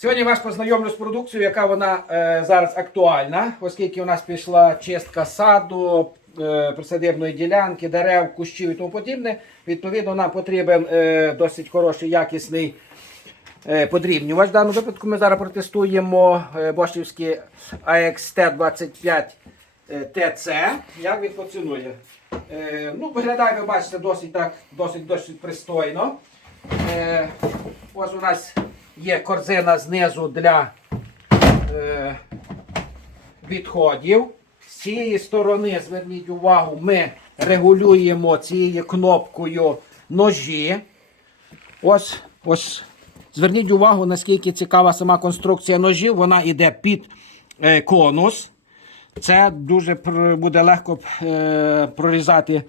Сьогодні вас познайомлю з продукцією, яка вона е, зараз актуальна, оскільки у нас пішла чистка саду, е, присадибної ділянки, дерев, кущів і тому подібне. Відповідно, нам потрібен е, досить хороший, якісний е, подрібнювач. В даному випадку ми зараз протестуємо е, бошівський AXT25 ТЦ. Як він поцінує? Е, ну, виглядає, ви бачите, досить так, досить, досить пристойно. Е, ось у нас є корзина знизу для е, відходів. З цієї сторони, зверніть увагу, ми регулюємо цією кнопкою ножі. Ось, ось. Зверніть увагу, наскільки цікава сама конструкція ножів. Вона йде під е, конус. Це дуже буде легко е, прорізати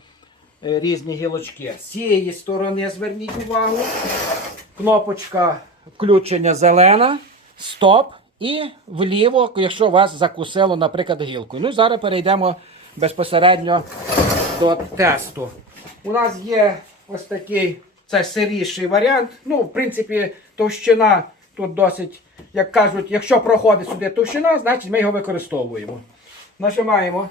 е, різні гілочки. З цієї сторони зверніть увагу. Кнопочка включення зелена, стоп. І вліво, якщо вас закусило, наприклад, гілкою. Ну і зараз перейдемо безпосередньо до тесту. У нас є ось такий це сиріший варіант. Ну, в принципі, товщина тут досить, як кажуть, якщо проходить сюди товщина, значить ми його використовуємо. Нажимаємо.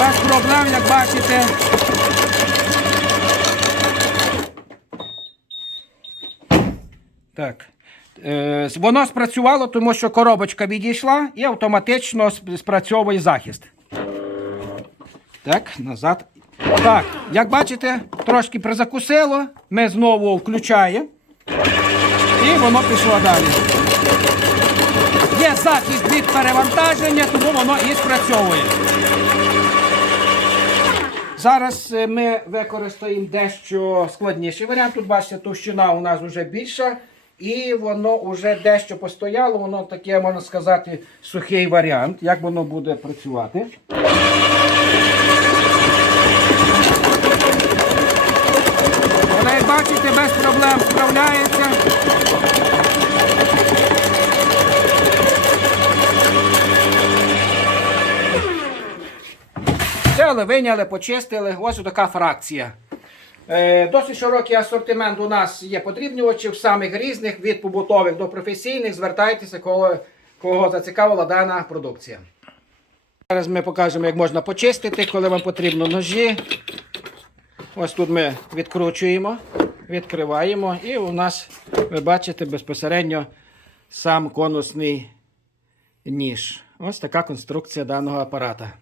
Без проблем, як бачите. Так. Е, воно спрацювало, тому що коробочка відійшла і автоматично спрацьовує захист. Так, назад. Так, як бачите, трошки призакусило. Ми знову включаємо. І воно пішло далі. Є захист від перевантаження, тому воно і спрацьовує. Зараз е, ми використаємо дещо складніший варіант. Тут бачите, товщина у нас вже більша, і воно вже дещо постояло, воно таке, можна сказати, сухий варіант. Як воно буде працювати? Вона, як бачите, без проблем справляється. Взяли, виняли, почистили. Ось така фракція. Е, досить широкий асортимент у нас є подрібнювачів, самих різних, від побутових до професійних. Звертайтеся, кого, кого зацікавила дана продукція. Зараз ми покажемо, як можна почистити, коли вам потрібно ножі. Ось тут ми відкручуємо, відкриваємо, і у нас, ви бачите, безпосередньо сам конусний ніж. Ось така конструкція даного апарата.